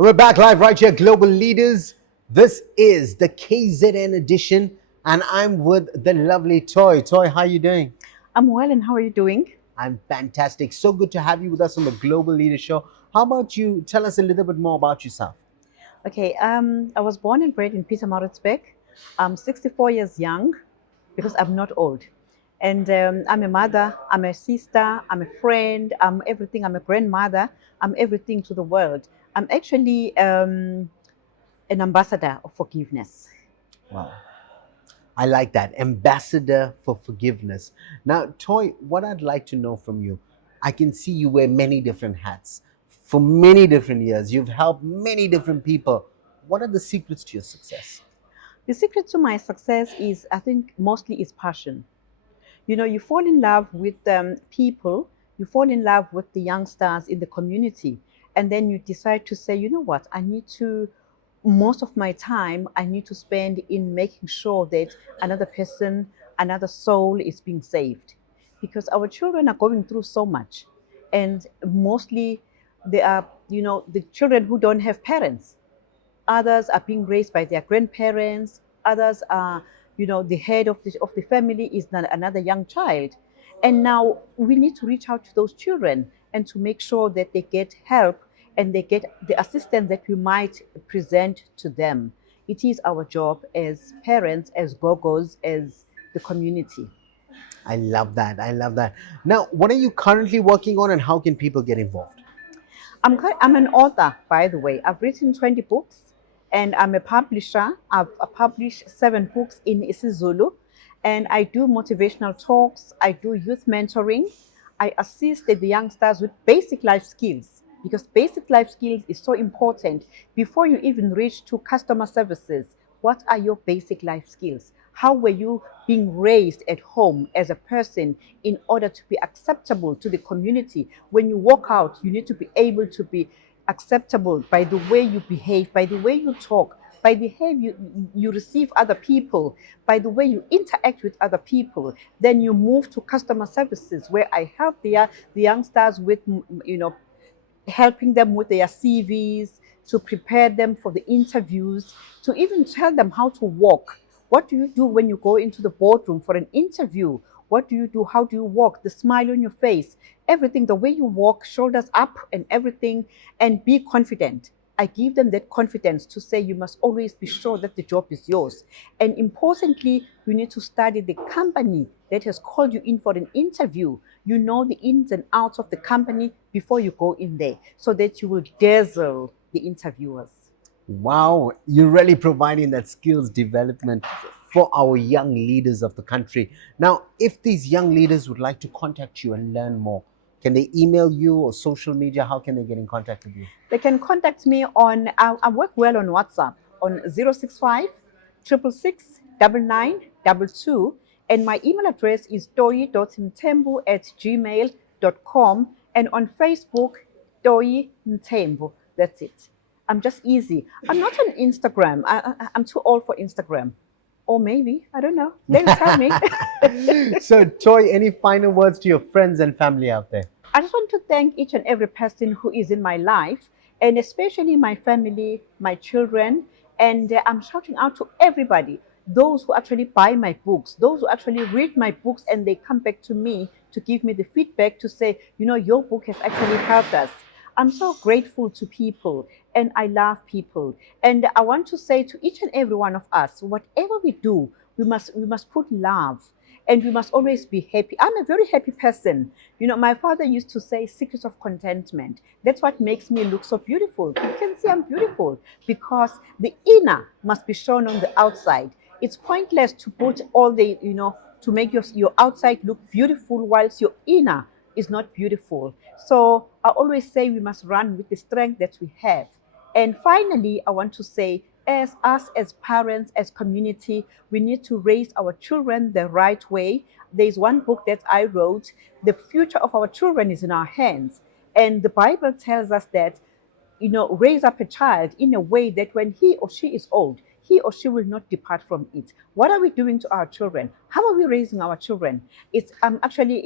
We're back live right here, Global Leaders. This is the KZN edition, and I'm with the lovely Toyi. Toyi, how are you doing? I'm well, and how are you doing? I'm fantastic. So good to have you with us on the Global Leaders Show. How about you tell us a little bit more about yourself? Okay, I was born and bred in Pietermaritzburg. I'm 64 years young because I'm not old. And I'm a mother, I'm a sister, I'm a friend, I'm everything. I'm a grandmother, I'm everything to the world. I'm actually an ambassador of forgiveness. Wow. I like that. Ambassador for forgiveness. Now, Toy, what I'd like to know from you, I can see you wear many different hats for many different years. You've helped many different people. What are the secrets to your success? The secret to my success is, I think, mostly is passion. You know, you fall in love with people, you fall in love with the youngsters in the community, and then you decide to say, you know what, I need to, most of my time, I need to spend in making sure that another person, another soul is being saved. Because our children are going through so much. And mostly they are, the children who don't have parents. Others are being raised by their grandparents. Others are, the head of the family is another young child. And now we need to reach out to those children and to make sure that they get help and they get the assistance that we might present to them. It is our job as parents, as gogos, as the community. I love that. I love that. Now, what are you currently working on and how can people get involved? I'm an author, by the way. I've written 20 books and I'm a publisher. I've published 7 books in isiZulu, and I do motivational talks. I do youth mentoring. I assist the youngsters with basic life skills because basic life skills is so important before you even reach to customer services. What are your basic life skills? How were you being raised at home as a person in order to be acceptable to the community? When you walk out, you need to be able to be acceptable by the way you behave, by the way you talk, by the way you receive other people, by the way you interact with other people. Then you move to customer services where I help the youngsters with, helping them with their CVs, to prepare them for the interviews, to even tell them how to walk. What do you do when you go into the boardroom for an interview? What do you do? How do you walk? The smile on your face, everything, the way you walk, shoulders up and everything, and be confident. I give them that confidence to say you must always be sure that the job is yours. And importantly, you need to study the company that has called you in for an interview. You know the ins and outs of the company before you go in there so that you will dazzle the interviewers. Wow, you're really providing that skills development for our young leaders of the country. Now, if these young leaders would like to contact you and learn more, can they email you or social media? How can they get in contact with you? They can contact me on, I work well on WhatsApp on 065 666 9922. And my email address is toyi.mtembu@gmail.com. And on Facebook, Toyi Mtembu. That's it. I'm just easy. I'm not on Instagram. I'm too old for Instagram. Or maybe, I don't know. They will tell me. So, Toy, any final words to your friends and family out there? I just want to thank each and every person who is in my life, and especially my family, my children. And I'm shouting out to everybody, those who actually buy my books, those who actually read my books, and they come back to me to give me the feedback to say, your book has actually helped us. I'm so grateful to people and I love people. And I want to say to each and every one of us, whatever we do, we must put love and we must always be happy. I'm a very happy person. My father used to say secrets of contentment. That's what makes me look so beautiful. You can see I'm beautiful because the inner must be shown on the outside. It's pointless to put all the, to make your outside look beautiful whilst your inner is not beautiful. So I always say we must run with the strength that we have. And finally, I want to say, as us as parents, as community, we need to raise our children the right way. There's one book that I wrote, The Future of Our Children is in Our Hands. And the Bible tells us that, raise up a child in a way that when he or she is old, he or she will not depart from it. What are we doing to our children? How are we raising our children? It's actually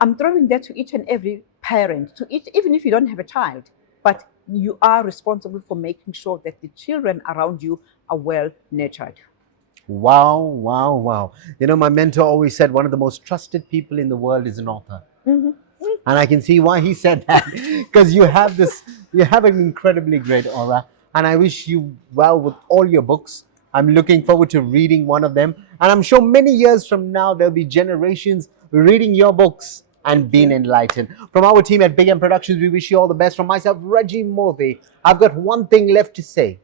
I'm throwing that to each and every parent, to each, even if you don't have a child. but you are responsible for making sure that the children around you are well nurtured. Wow, wow, wow. You know, my mentor always said one of the most trusted people in the world is an author. And I can see why he said that because you have an incredibly great aura. And I wish you well with all your books. I'm looking forward to reading one of them. And I'm sure many years from now, there'll be generations reading your books and Thank being you. enlightened. From our team at Big M Productions, we wish you all the best. From myself, Rajiv Mothie, I've got one thing left to say.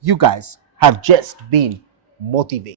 You guys have just been motivated.